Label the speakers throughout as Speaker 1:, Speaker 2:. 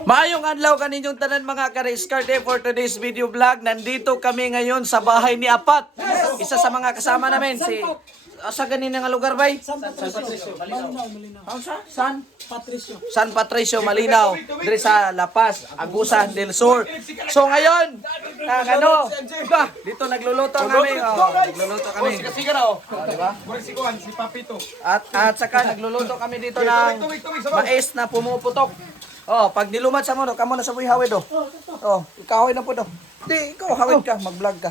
Speaker 1: Maayong adlaw kaninyong tanan mga ka-Riskarte for today's video vlog. Nandito kami ngayon sa bahay ni Apat. Isa sa mga kasama namin si sa ganina nga lugar bay?
Speaker 2: San Patricio, Malinaw.
Speaker 1: San
Speaker 2: Patricio.
Speaker 1: San Patricio, Malinaw, dire sa La Paz, Agusan del Sur. So ngayon, dito nagluluto kami. Nagluluto kami.
Speaker 3: Sige na oh.
Speaker 1: Di ba?
Speaker 3: Si Papito.
Speaker 1: At saka nagluluto kami dito ng mais na pumuputok. Oh, pag nilumad sa mono, kamo na sa buhay hawid oh. Oh, ikaw hawid na po do. Di, ikaw hawid ka, mag-vlog ka.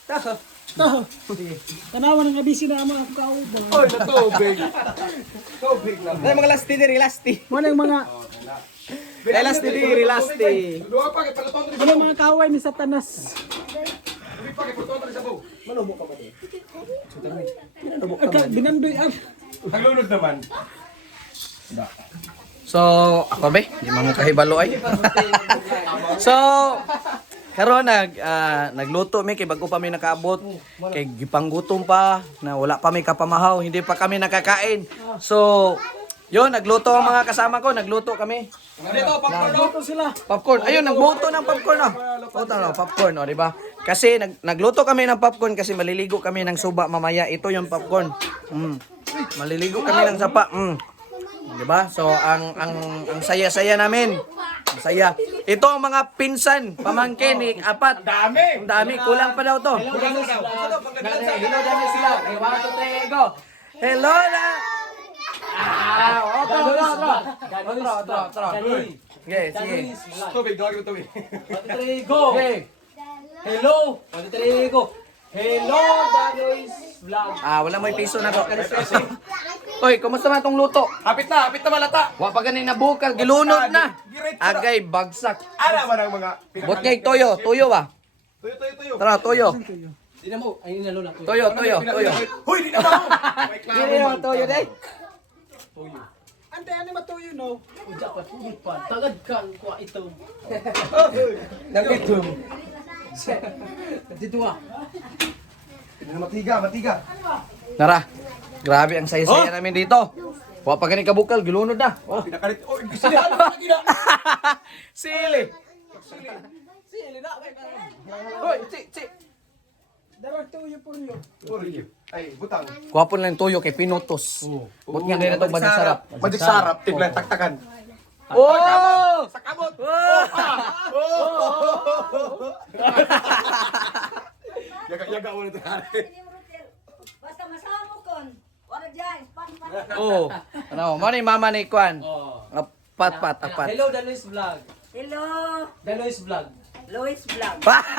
Speaker 2: Tanawan ng abisi na mga kawid.
Speaker 3: Oy, na tubig. Tubig lang.
Speaker 1: Ay, mga lasti diri, lasti.
Speaker 2: Wala yung mga
Speaker 1: Lasti diri, lasti.
Speaker 3: Duwa pa kay palaton diri.
Speaker 2: wala yung mga kaway ni Satanas.
Speaker 3: Duwa pa kay palaton diri sa buo.
Speaker 2: Binandoy ang
Speaker 3: Naglunod naman.
Speaker 1: So, ako ba? Di mga kahibalo ay. So, karon nagluto mi kay bago pa mi nakaabot kay gipanggutom pa na wala pa mi kapamahaw, hindi pa kami nakakain. So, yon nagluto ang mga kasama ko, nagluto kami.
Speaker 3: Dito popcorn.
Speaker 2: ito sila.
Speaker 1: Popcorn. Ayun, nagboto ng popcorn oh. Boto ng popcorn oh, di ba? Kasi nagluto kami ng popcorn kasi maliligo kami ng suba mamaya. Ito yung popcorn. Maliligo kami ng sapa. Di ba? So ang saya-saya namin. Ang saya. Ito ang mga pinsan, pamangkin ni Apat.
Speaker 3: Dami.
Speaker 1: Ang dami, kulang pa daw to.
Speaker 3: Hello
Speaker 1: Hello dami sila. Okay, 1, 2, 3, go. Hello na. Otro. Okay, sige.
Speaker 3: Tubig, dawag mo tubig.
Speaker 4: 1, 2, 3, go!
Speaker 1: Okay.
Speaker 4: Hello! 1, 2, 3, go! Hello, Danoy's Vlog!
Speaker 1: Wala mo piso na to. Hoy, kumusta man tong luto?
Speaker 3: Hapit na malata.
Speaker 1: Wa pa ganin na bukal, gilunod na. Agay bagsak.
Speaker 3: Ara man ang mga
Speaker 1: Bot ngay toyo ba?
Speaker 3: Tuyo.
Speaker 1: Tara, toyo.
Speaker 4: Di na mo, ayun na lola.
Speaker 1: Toyo.
Speaker 3: Hoy, di na ba? May klaro.
Speaker 1: Dili mo toyo day.
Speaker 2: Ante ano matuyo no?
Speaker 4: Uja pa, tubig pa. Tagad ka, kuha ito.
Speaker 3: Nagitum.
Speaker 4: Dito ah.
Speaker 3: Matiga.
Speaker 1: Tara. Grabe ang saya-saya namin dito. Wa pa ganin ka bukal, gilunod na. Oh.
Speaker 3: Pinakalit. Oh, sila ano lagi na.
Speaker 1: Sili. Hoy, ci.
Speaker 2: Darang tuyo po niyo.
Speaker 3: Puri. Ay, butang.
Speaker 1: Kuha po lang toyo kay pinutos. Bot nga ganito balik sarap.
Speaker 3: Magic sarap, tiglan taktakan.
Speaker 1: Oh!
Speaker 3: Sakabot. Yaga mo nito.
Speaker 5: Basta masama kon. Wala dyan.
Speaker 1: Oh. Ano, mo ni mama ni Kwan.
Speaker 4: Oh.
Speaker 1: Apat.
Speaker 4: Hello, Danoy's Vlog.
Speaker 5: Hello.
Speaker 4: Danoy's Vlog.
Speaker 5: Lois Vlog.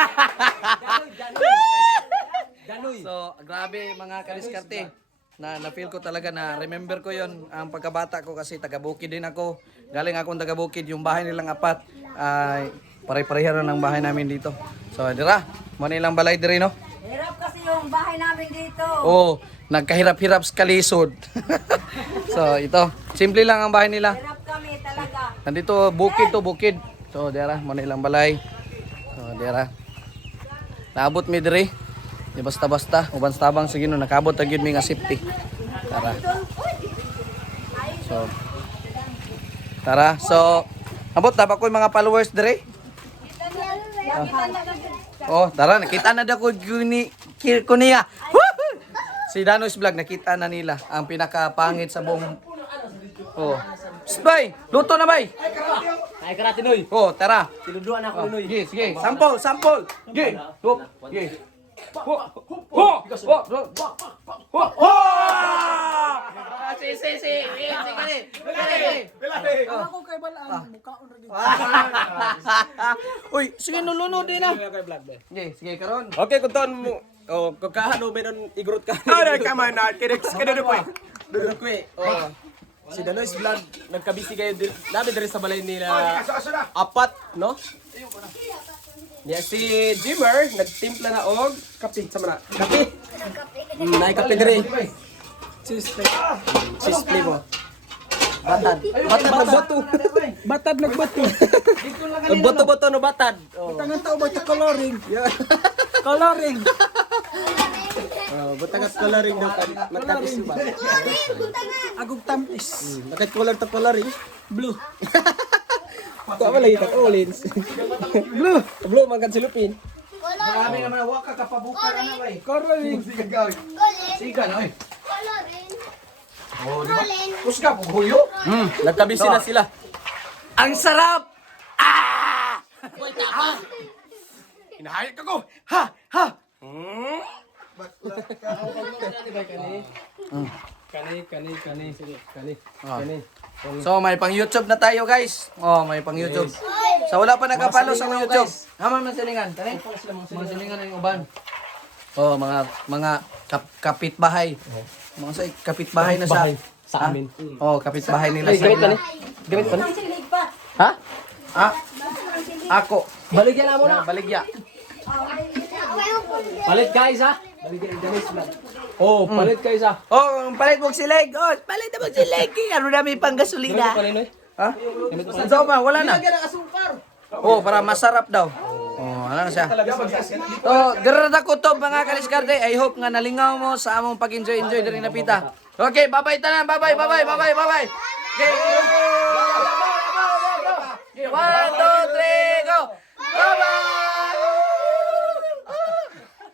Speaker 4: Danoy.
Speaker 1: So, grabe mga kaliskarte. Na-feel ko talaga na remember ko yon ang pagkabata ko kasi taga-bukid din ako. Galing akong taga-bukid, yung bahay nilang Apat ay pare-pareho ng bahay namin dito. So, dira, mo nilang balay diri no.
Speaker 5: Hirap kasi yung bahay namin dito.
Speaker 1: Oh, nagkahirap-hirap sa kalisod. So, ito, simple lang ang bahay nila.
Speaker 5: Hirap kami talaga.
Speaker 1: Nandito bukid. So, dira, mo nilang balay. So, dira. Naabot mi diri. Di basta-basta, uban tabang sige no nakabot agad mi nga safety. Tara. So, abot na ba ko yung mga followers dire? Oh, tara, nakita na daw ko niya. Si Danoy's Vlog, nakita na nila ang pinakapangit sa buong. Oh. Bay, luto na bay.
Speaker 4: Ay, karate, Noy.
Speaker 1: Oh, tara.
Speaker 4: Tinuduan ako, Noy.
Speaker 1: Sige. Sample. Sige. Sige.
Speaker 2: Ako kay balaan mukhaon ra gyud.
Speaker 1: Uy, sige nulunod din na. Sige, karon.
Speaker 3: Okay, kung taon mo, kung kahano, meron igrot ka. Ano ka man, kinex ka na po eh. Doon ko eh. Si Danoy's Vlog, nagkabisi kayo namin diri sa balay nila. Apat, no? Yeah, si Jimmer, nagtimpla na og kape sa mana. Kape. Nay kape diri. Cheese flavor. Batad nagboto.
Speaker 2: Batad nagbato.
Speaker 3: Nagboto no batad.
Speaker 2: Tangan tao ba ito coloring? Coloring.
Speaker 3: Butangat coloring daw kan. Matapis ba?
Speaker 2: Agog tamis.
Speaker 3: Bakit color to coloring?
Speaker 2: Blue.
Speaker 3: Tama lagi ka Olins. Blue. Blue man kan silupin.
Speaker 1: Marami naman na waka kapabukan na ba eh.
Speaker 2: Coloring.
Speaker 1: Siga na eh.
Speaker 6: Coloring.
Speaker 1: Oh, di ba? Kusga po huyo.
Speaker 3: Nagkabisi na sila.
Speaker 1: Ang sarap!
Speaker 3: Hinahayag ako.
Speaker 1: Ha! Ha!
Speaker 2: Kani.
Speaker 1: So may pang YouTube na tayo guys. Oh, may pang YouTube. Sa wala pa nakapalo sa YouTube. Naman masilingan, tani. Mga silingan ng uban. Oh, mga kapitbahay. Mga sa kapitbahay na sa
Speaker 3: Sa amin.
Speaker 1: Oh, kapitbahay nila sa ila.
Speaker 3: Gamit pa na.
Speaker 5: Ang silig pa.
Speaker 3: Ha?
Speaker 1: Ah, ako.
Speaker 3: Baligyan na mo na.
Speaker 1: Baligya.
Speaker 3: Palit guys ha. Oh, palit guys ha.
Speaker 1: Oh, palit mo silig. Oh, palit mo silig. Ano na may pang gasolina?
Speaker 3: Palinoy.
Speaker 1: Ha? So ba, wala na. Oh, para masarap daw. Oh, ano na siya? Oh, garada ko to mga kaliskarte. I hope nga nalingaw mo sa among pag-enjoy diri na pita. Okay, bye-bye tanan. Bye-bye. Okay.